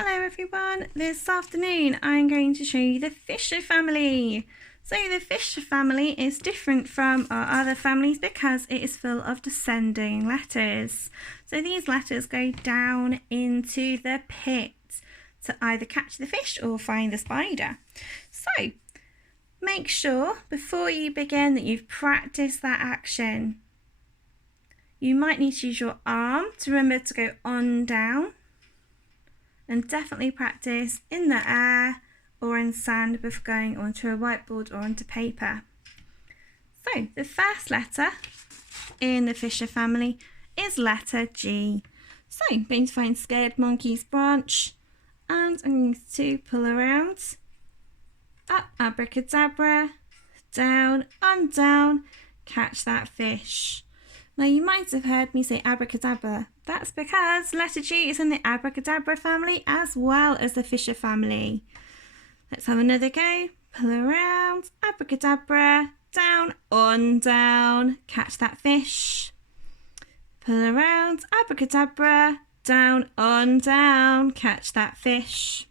Hello everyone, this afternoon I'm going to show you the Fisher family. So the Fisher family is different from our other families because it is full of descending letters. So these letters go down into the pit to either catch the fish or find the spider. So make sure before you begin that you've practiced that action. You might need to use your arm to remember to go on, down. And definitely practice in the air or in sand before going onto a whiteboard or onto paper. So the first letter in the Fisher family is letter G. So I'm going to find Scared Monkey's branch and I'm going to pull around, up, abracadabra, down, on, down, catch that fish. Now you might have heard me say abracadabra. That's because letter G is in the abracadabra family as well as the Fisher family. Let's have another go. Pull around, abracadabra, down, on, down, catch that fish. Pull around, abracadabra, down, on, down, catch that fish.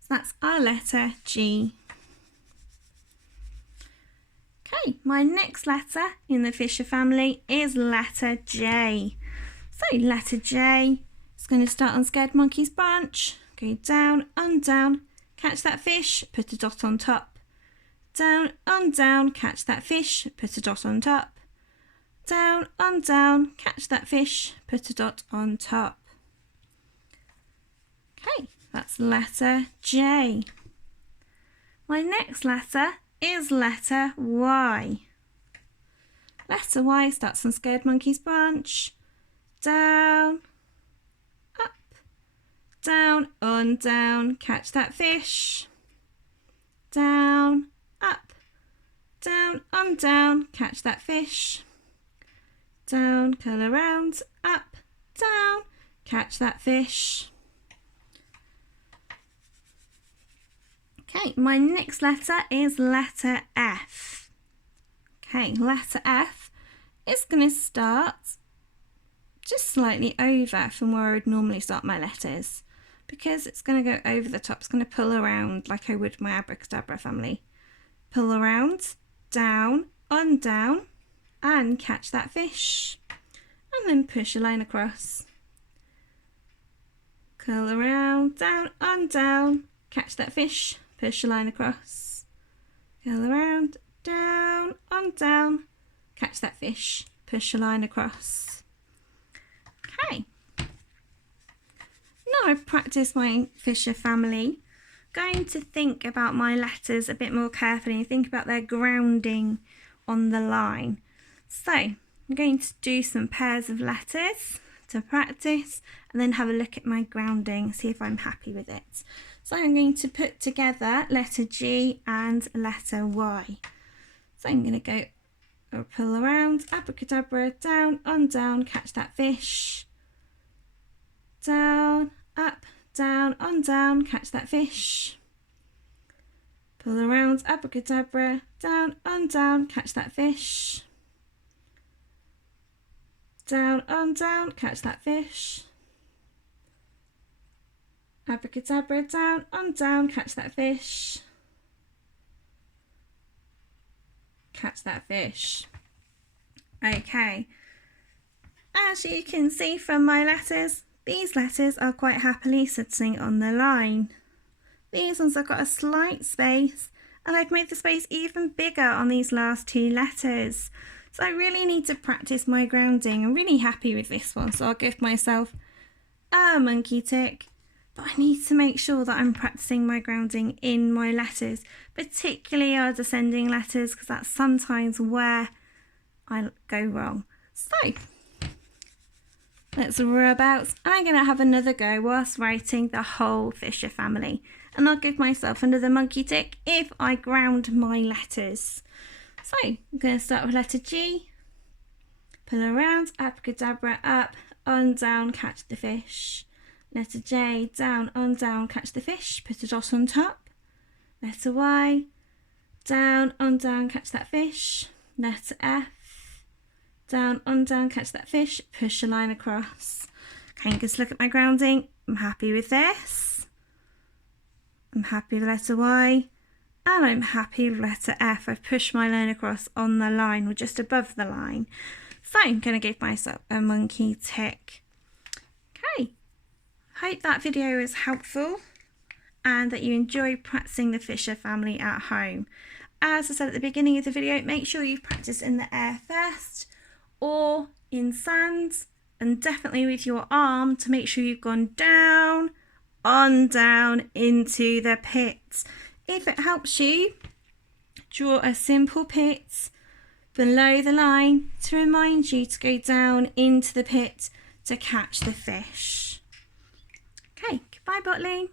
So that's our letter G. Okay, my next letter in the Fisher family is letter J. So letter J is going to start on Scared Monkey's branch, go down, on, down, catch that fish, put a dot on top. Down, on, down, catch that fish, put a dot on top. Down, on, down, catch that fish, put a dot on top. Okay, that's letter J. My next letter is letter Y. Letter Y starts on Scared Monkey's branch, down, up, down, on, down, catch that fish, down, up, down, on, down, catch that fish, down, curl around, up, down, catch that fish. Okay, my next letter is letter F. Okay, letter F is going to start just slightly over from where I would normally start my letters because it's going to go over the top. It's going to pull around like I would my abracadabra family. Pull around, down, on, down, and catch that fish. And then push a line across. Curl around, down, on, down, catch that fish. Push a line across, curl around, down, on, down, catch that fish, push a line across. Okay, now I've practiced my Fisher family, going to think about my letters a bit more carefully and think about their grounding on the line. So I'm going to do some pairs of letters to practice and then have a look at my grounding, see if I'm happy with it. So I'm going to put together letter G and letter Y. So I'm going to go pull around, abracadabra, down, on, down, catch that fish. Down, up, down, on, down, catch that fish. Pull around, abracadabra, down, on, down, catch that fish. Down, on, down, catch that fish. Abracadabra, down, on, down, catch that fish. Catch that fish. Okay, as you can see from my letters, these letters are quite happily sitting on the line. These ones have got a slight space and I've made the space even bigger on these last two letters. So I really need to practice my grounding. I'm really happy with this one, so I'll give myself a monkey tick. But I need to make sure that I'm practicing my grounding in my letters, particularly our descending letters, because that's sometimes where I go wrong. So let's rub out, and I'm going to have another go whilst writing the whole Fisher family. And I'll give myself another monkey tick if I ground my letters. So I'm going to start with letter G, pull around, abracadabra, up, on, down, catch the fish. Letter J, down, on, down, catch the fish, put a dot on top. Letter Y, down, on, down, catch that fish. Letter F, down, on, down, catch that fish, push a line across. Okay, just look at my grounding. I'm happy with this. I'm happy with letter Y. And I'm happy with letter F. I've pushed my line across on the line or just above the line. So I'm going to give myself a monkey tick. Okay, hope that video was helpful and that you enjoy practicing the Fisher family at home. As I said at the beginning of the video, make sure you've practiced in the air first or in sand, and definitely with your arm to make sure you've gone down, on down into the pit. If it helps you, draw a simple pit below the line to remind you to go down into the pit to catch the fish. Okay, goodbye Botley.